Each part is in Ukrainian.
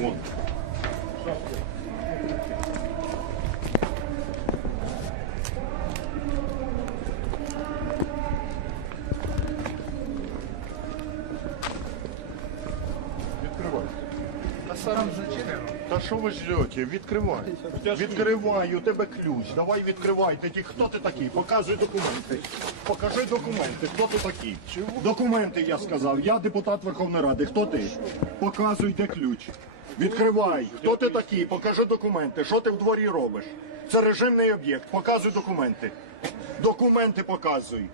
Вон. Та що ви ждете? Відкривай. Відкривай, у тебе ключ. Давай відкривай. Тоді хто ти такий? Показуй документи. Покажи документи. Хто ти такий? Документи, я сказав. Я депутат Верховної Ради. Хто ти? Показуй, де ключ. Відкривай. Хто ти такий? Покажи документи. Що ти в дворі робиш? Це режимний об'єкт. Показуй документи. Документи показуй.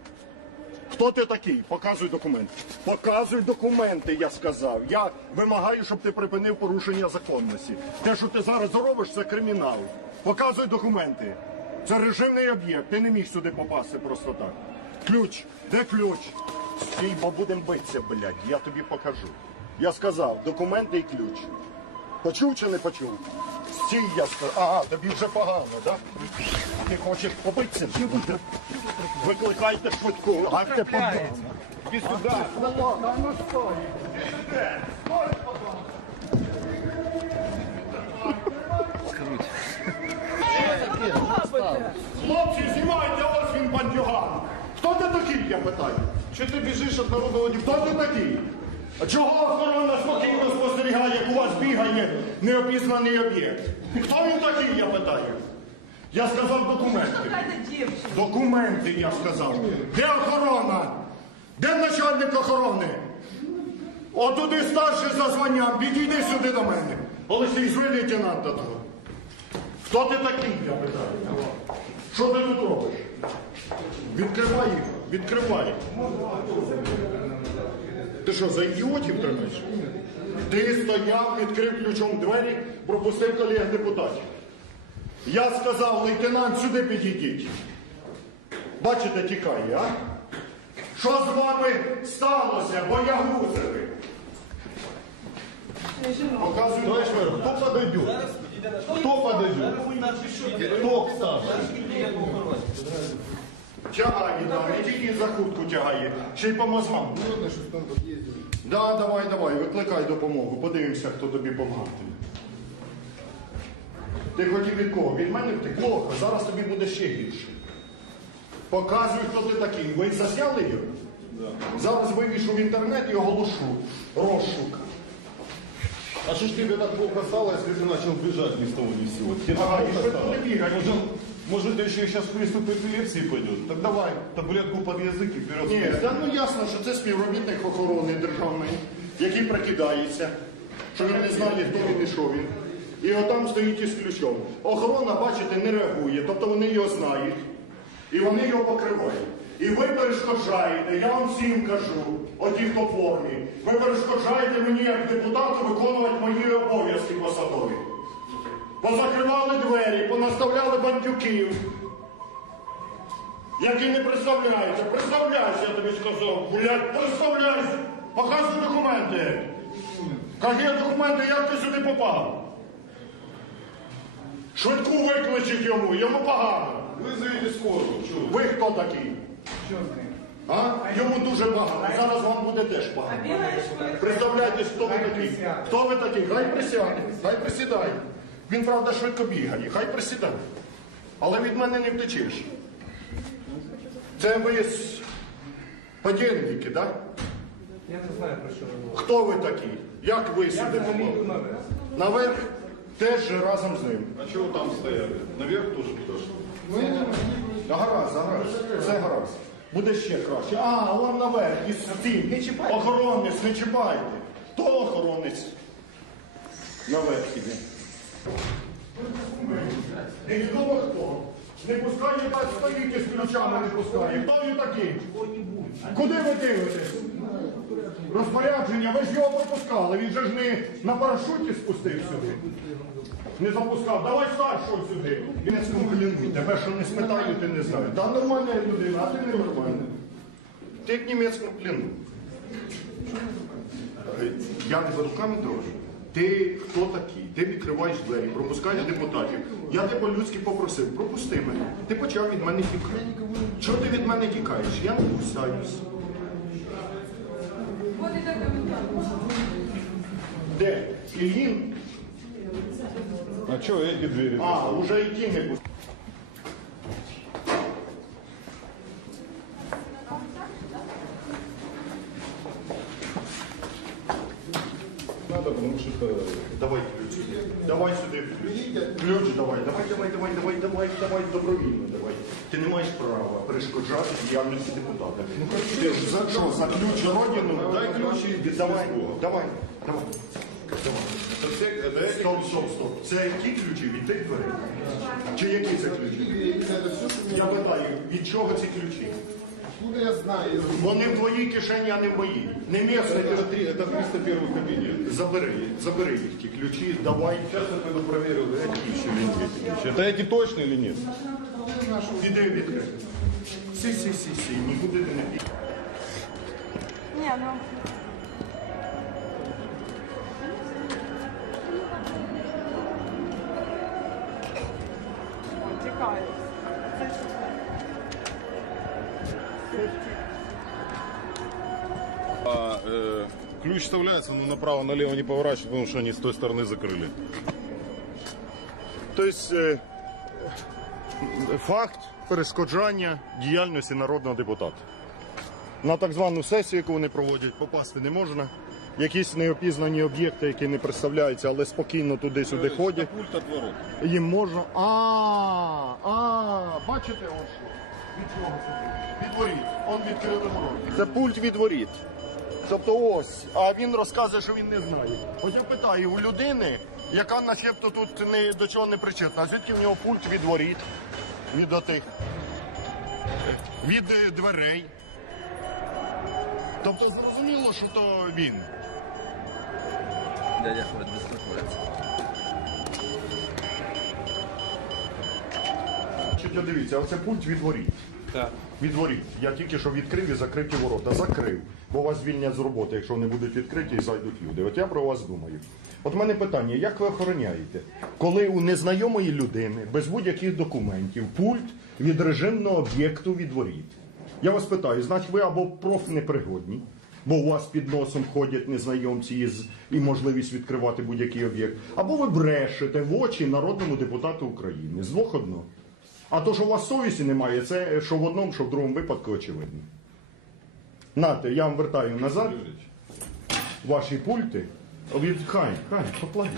Хто ти такий? Показуй документи. Показуй документи, я сказав. Я вимагаю, щоб ти припинив порушення законності. Те, що ти зараз робиш, це кримінал. Показуй документи. Це режимний об'єкт. Ти не міг сюди попасти просто так. Ключ. Де ключ? Стій, бо будемо битися, блядь. Я тобі покажу. Я сказав, документи і ключ. Почув чи не почув? Стій, я сказав. Ага, тобі вже погано, так? Ти хочеш побитися? Викликайте швидку. Гайте побити. Іди сюди. Хлопці, знімайте, ось він бандюган. Хто ти такий, я питаю? Чи ти біжиш від народного Хто ти такий? А чого охорона спокійно спостерігає, як у вас бігає неопізнаний об'єкт? Хто він такий, я питаю? Я сказав документи. Документи, я сказав. Де охорона? Де начальник охорони? Отуди старший за званням, підійди сюди до мене. Олексій, звий лейтенанта того. Хто ти такий, я питаю? Що ти тут робиш? Відкривай їх, відкривай. Ти що, за ідіотів тримаєш? Ти стояв, відкрив ключом двері, пропустив колег депутатів. Я сказав, лейтенант, сюди підійдіть. Бачите, тікає, а? Що з вами сталося, боягузери? Показуй. Товарищ мэр, кто подойдет? Кто подойдет? Кто, Саша? Тягає, да, не тільки за куртку тягає, ще й по мозгам. Да, давай, давай, викликай допомогу, подивимося, хто тобі помагатиме. Ти хотів від кого? Від мене втек? Плохо, зараз тобі буде ще гірше. Показуй, хто ти такий. Ви засняли його? Зараз вивішу в інтернет і оголошу. Розшук. А что ж тебе так плохо стало, если ты начал бежать ни с того сего? Тебе Ага, плохо что стало? ты бегаешь? Может, может, еще сейчас приступ эпилепсии пойдет? Так давай таблетку под язык и вперед. Ні, та ну ясно, що це співробітник охорони державної, який прикидається, що він не знає, хто він і що він. І отам стоїть із ключом. Охорона, бачите, не реагує, тобто вони його знають, і вони його покривають. І ви перешкоджаєте, я вам всім кажу, оті, хто в формі, ви перешкоджаєте мені як депутату виконувати мої обов'язки посадові. Позакривали двері, понаставляли бандюків. Який не представляється. Представляйся, я тобі сказав. Блядь, представляйся. Показуй документи. Кажи документи, як ти сюди попав. Швидку викличуть йому, йому погано. Вызовите скорую. Чего? Ви хто такий? А? Йому дуже погано. Зараз вам буде теж погано. Представляйтесь, хто ви такий. Хто ви такий? Хай присяде, хай присідає. Він, правда, швидко бігає, хай присідає. Але від мене не втечеш. Це ви з подільники, так? Да? Я не знаю про що ви говорите. Хто ви такі? Як ви сюди попали? наверх. Наверх теж разом з ним. А чего там стояли? Наверх тоже подошли. Да гаразд, гаразд. Все гаразд. Буде ще краще. А, вон наверх, із цим. Не чіпайте. Охоронець, не чіпайте. Хто охоронець? Наверх іде. Невідомо хто. Не пускає, так стоїть із ключами, не пускає. Хто він такий? Куди ви дивитесь? Розпорядження, ви ж його пропускали. Він же ж не на парашуті спустив сюди. Не запускав. Давай старшого сюди. Німецькому плену. Тебе що не спитаю, ти не знаєш. Та нормальна людина, а ти не нормальна. Ти в німецькому плену. Е, Я тебе руками дрожу. Ти хто такий? Ти відкриваєш двері, пропускаєш депутатів. Я тебе по-людськи попросив, пропусти мене. Ти почав від мене тікати. Чого ти від мене тікаєш? Я не кусаюсь. Де? Ілін? А что я двері? А, уже і ті не будуть. потому что это... Давай ключ. Давай сюди ключ. Ключ давай. Давай, давай, давай, давай, давай, давай, добровільно давай. Ти не маєш права перешкоджати діяльності депутата. Ну, ти ж за що? За ключ родину? Дай ключ і йди Давай, з Богом. давай, давай. Давай. Это все, это эти Стоп, стоп, стоп. Це які ключі? Від тих дверей? Чи які це ключі? Это все, что Я питаю, від чого ці ключі? Откуда я знаю? Вони в твоїй кишені, а не в моїй. Не місце. Это, три- это 301 кабинет. Забери, забери їх ті ключі, давай. Сейчас я пойду проверю, эти еще или нет. Это эти точно или нет? Піди відкрити. Сі, сі, сі, сі, нікуди ти не підеш. Ні, ну. А, э, ключ вставляется, но направо-налево не поворачивает, потому что они с той стороны закрыли. Тобто е, факт перешкоджання діяльності народного депутата. На так звану сесію, яку вони проводять, попасти не можна. Якісь неопізнані об'єкти, які не представляються, але спокійно туди-сюди ходять. Пульт от ворот. Їм можна. А, а, бачите, ось що? Від чого це? Від воріт. Он відкрили ворота. Це пульт від воріт. Тобто ось, а він розказує, що він не знає. От я питаю у людини, яка начебто тут не до чого не причетна, звідки в нього пульт від воріт, від отих, від е, дверей. Тобто зрозуміло, що то він. Дядя ходит беспокоится. Значить, от дивіться, оце пульт від воріт. Так. Від воріт. Я тільки що відкрив і закрив ті ворота. Закрив. Бо вас звільнять з роботи, якщо вони будуть відкриті і зайдуть люди. От я про вас думаю. От в мене питання: як ви охороняєте, коли у незнайомої людини без будь-яких документів пульт від режимного об'єкту від воріт? Я вас питаю, значить ви або профнепригодні, бо у вас під носом ходять незнайомці із, і можливість відкривати будь-який об'єкт, або ви брешете в очі народному депутату України. З двох одно. А то, що у вас совісті немає, це що в одному, що в другому випадку очевидно. Нате, я вам вертаю назад ваші пульти. Хай, хай, покладіть.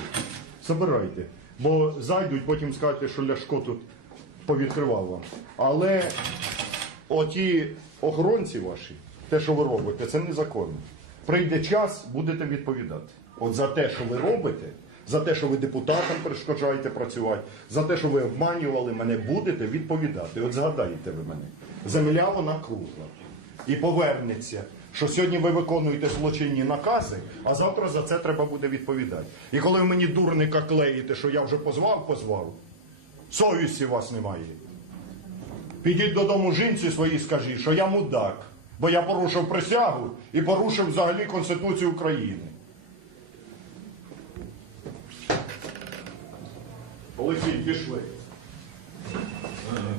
Забирайте. Бо зайдуть, потім скажете, що Ляшко тут повідкривав вам. Але оті охоронці ваші, те, що ви робите, це незаконно. Прийде час, будете відповідати. От за те, що ви робите, за те, що ви депутатам перешкоджаєте працювати, за те, що ви обманювали мене, будете відповідати. От згадаєте ви мене. Земля вона кругла. І повернеться, що сьогодні ви виконуєте злочинні накази, а завтра за це треба буде відповідати. І коли ви мені дурника клеїте, що я вже позвав, позвав, совісті у вас немає. Підіть додому жінці своїй скажіть, що я мудак, бо я порушив присягу і порушив взагалі Конституцію України. Олексій, пішли. Ага.